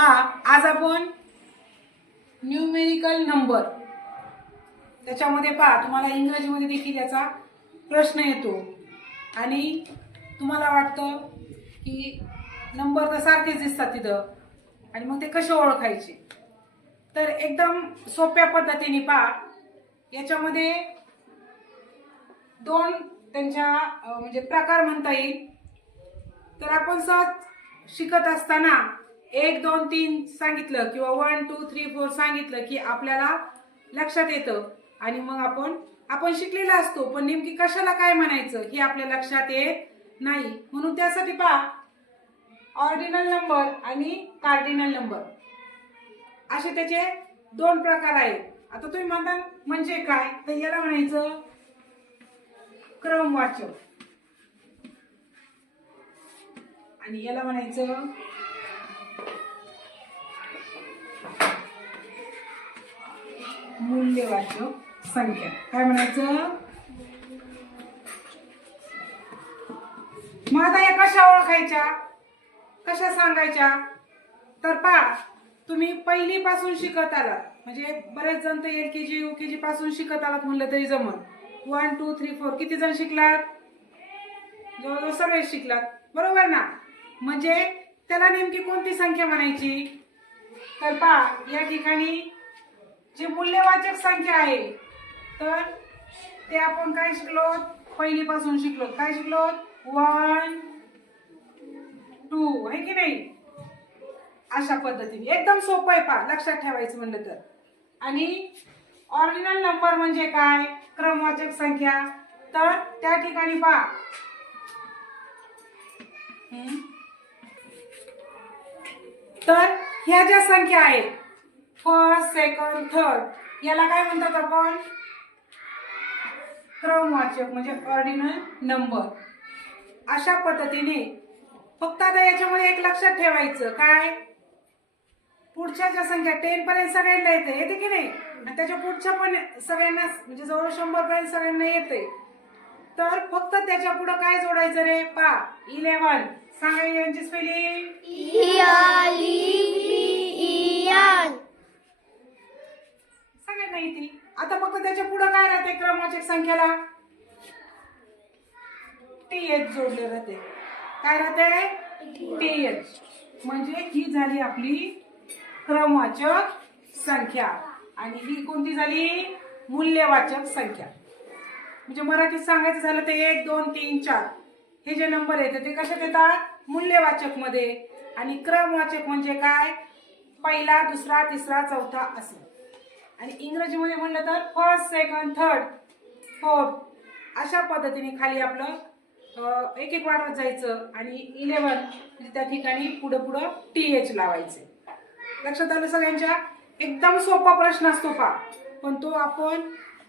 पहा आज आपण न्यूमेरिकल नंबर त्याच्यामध्ये पहा तुम्हाला इंग्रजीमध्ये देखील याचा प्रश्न येतो. आणि तुम्हाला वाटतं की नंबर तर सारखेच दिसतात तिथं. आणि मग ते कसे ओळखायचे? तर एकदम सोप्या पद्धतीने पहा. याच्यामध्ये दोन त्यांच्या म्हणजे प्रकार म्हणता येईल. तर आपण सहज शिकत असताना एक दोन तीन सांगितलं किंवा वन टू थ्री फोर सांगितलं की आपल्याला लक्षात येतं. आणि मग आपण आपण शिकलेला असतो पण नेमकी कशाला काय म्हणायचं हे आपल्या लक्षात येत नाही. म्हणून त्यासाठी पहा ऑर्डिनल नंबर आणि कार्डिनल नंबर असे त्याचे दोन प्रकार आहेत. आता तुम्ही म्हणता म्हणजे काय? तर याला म्हणायचं क्रमवाचक. आणि याला म्हणायचं मूल्यवाचक हो. संख्या. काय म्हणायचं? मग आता या कशा ओळखायच्या? कशा सांगायच्या? तर पा तुम्ही पहिली पासून शिकत आलात. म्हणजे बरेच जण तर एल के जी यू के जी पासून शिकत आलात म्हणलं तरी जमत वन टू थ्री फोर किती जण शिकलात? जवळजवळ सगळे शिकलात. बरोबर ना? म्हणजे त्याला नेमकी कोणती संख्या म्हणायची? तर पहा या ठिकाणी जे मूल्यवाचक संख्या आहे तर ते आपण काय शिकलो पहिलीपासून शिकलो काय शिकलो वन टू आहे की नाही? अशा पद्धतीने. एकदम सोपं आहे पा लक्षात ठेवायचं म्हणलं तर. आणि ऑरिजिनल नंबर म्हणजे काय? क्रमवाचक संख्या. तर त्या ठिकाणी पहा. हम्म. तर ह्या ज्या संख्या आहेत फर्स्ट सेकंड थर्ड याला काय म्हणतात आपण? क्रमवाचक म्हणजे ऑर्डिनल नंबर अशा पद्धतीने फक्त आता याच्यामध्ये एक लक्षात ठेवायचं. काय? पुढच्या ज्या संख्या टेन पर्यंत सगळ्यांना येते. येते की नाही? आणि त्याच्या पुढच्या पण सगळ्यांना म्हणजे जवळ शंभर पर्यंत सगळ्यांना येते. तर फक्त त्याच्या पुढे काय जोडायचं रे? पा इलेव्हन सांगा इलेव्हनची स्पेलिंग सगळ्यांना येते आता फक्त त्याच्या पुढे काय वाचक संख्याला? टी एच जोडले जाते. काय राहते? टी एच म्हणजे ही झाली आपली क्रमवाचक संख्या. आणि ही कोणती झाली? मूल्यवाचक संख्या. म्हणजे मराठीत सांगायचं झालं तर एक दोन तीन चार. हे जे नंबर आहेत ते कशात येतात मूल्यवाचकमध्ये आणि क्रमवाचक म्हणजे काय? पहिला दुसरा तिसरा चौथा असं. आणि इंग्रजीमध्ये म्हणलं तर फर्स्ट सेकंड थर्ड फोर अशा पद्धतीने खाली आपलं एक एक वाढत जायचं आणि इलेवन म्हणजे त्या ठिकाणी पुढं पुढं टी एच लावायचे. लक्षात आलं सगळ्यांच्या? एकदम सोपा प्रश्न असतो पा पण तो आपण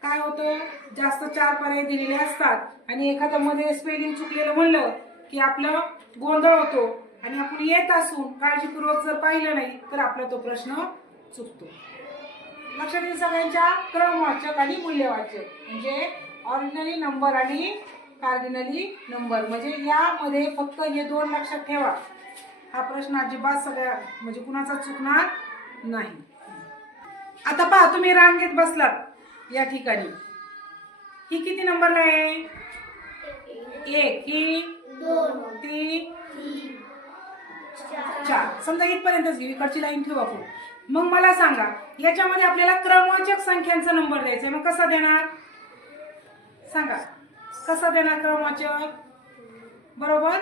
काय होतं? जास्त चार पर्याय दिलेले असतात आणि एखादं मध्ये स्पेलिंग चुकलेलं म्हणलं की आपलं गोंधळ होतो आणि आपण येत असून काळजीपूर्वक जर पाहिलं नाही तर आपला तो प्रश्न चुकतो. लक्षात येईल सगळ्यांच्या? क्रमवाचक आणि मूल्यवाचक. म्हणजे ऑर्डिनरी नंबर आणि कार्डिनली नंबर म्हणजे यामध्ये फक्त हे दोन लक्षात ठेवा. हा प्रश्न अजिबात सगळ्या म्हणजे कुणाचा चुकणार नाही. आता पहा तुम्ही रांगेत बसलात या ठिकाणी. ही किती नंबरला आहे? एक ही ती चार. समजा इथपर्यंतच घेऊ. इकडची लाईन ठेवू आपण मग मला सांगा याच्यामध्ये आपल्याला क्रमवाचक संख्यांचा नंबर द्यायचा आहे. मग कसा देणार? सांगा. कसा देणार क्रमवाचक? बरोबर?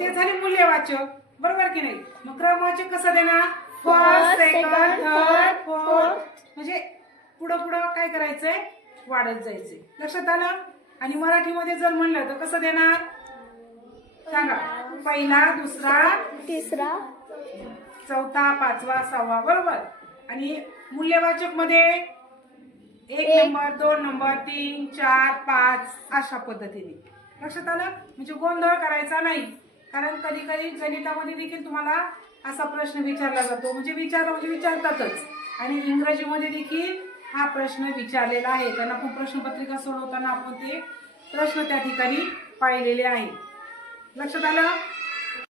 ते झाले मूल्यवाचक. बरोबर की नाही? मग क्रमवाचक कसं देणार? फर्स्ट सेकंड थर्ड फोर्थ म्हणजे पुढं पुढं काय करायचंय? वाढत जायचंय. लक्षात आलं? आणि मराठीमध्ये जर म्हणलं तर कसं देणार? सांगा. पहिला दुसरा तिसरा चौथा पाचवा सहावा बरोबर. आणि मूल्यवाचकमध्ये एक. नंबर दोन नंबर तीन चार पाच अशा पद्धतीने. लक्षात आलं? म्हणजे गोंधळ करायचा नाही. कारण कधी कधी गणितामध्ये देखील तुम्हाला असा प्रश्न विचारला जातो. म्हणजे विचार म्हणजे विचारतातच. आणि इंग्रजीमध्ये देखील हा प्रश्न विचारलेला आहे. कारण आपण प्रश्नपत्रिका सोडवताना आपण ते प्रश्न त्या ठिकाणी पाहिलेले आहे. लक्षात आलं?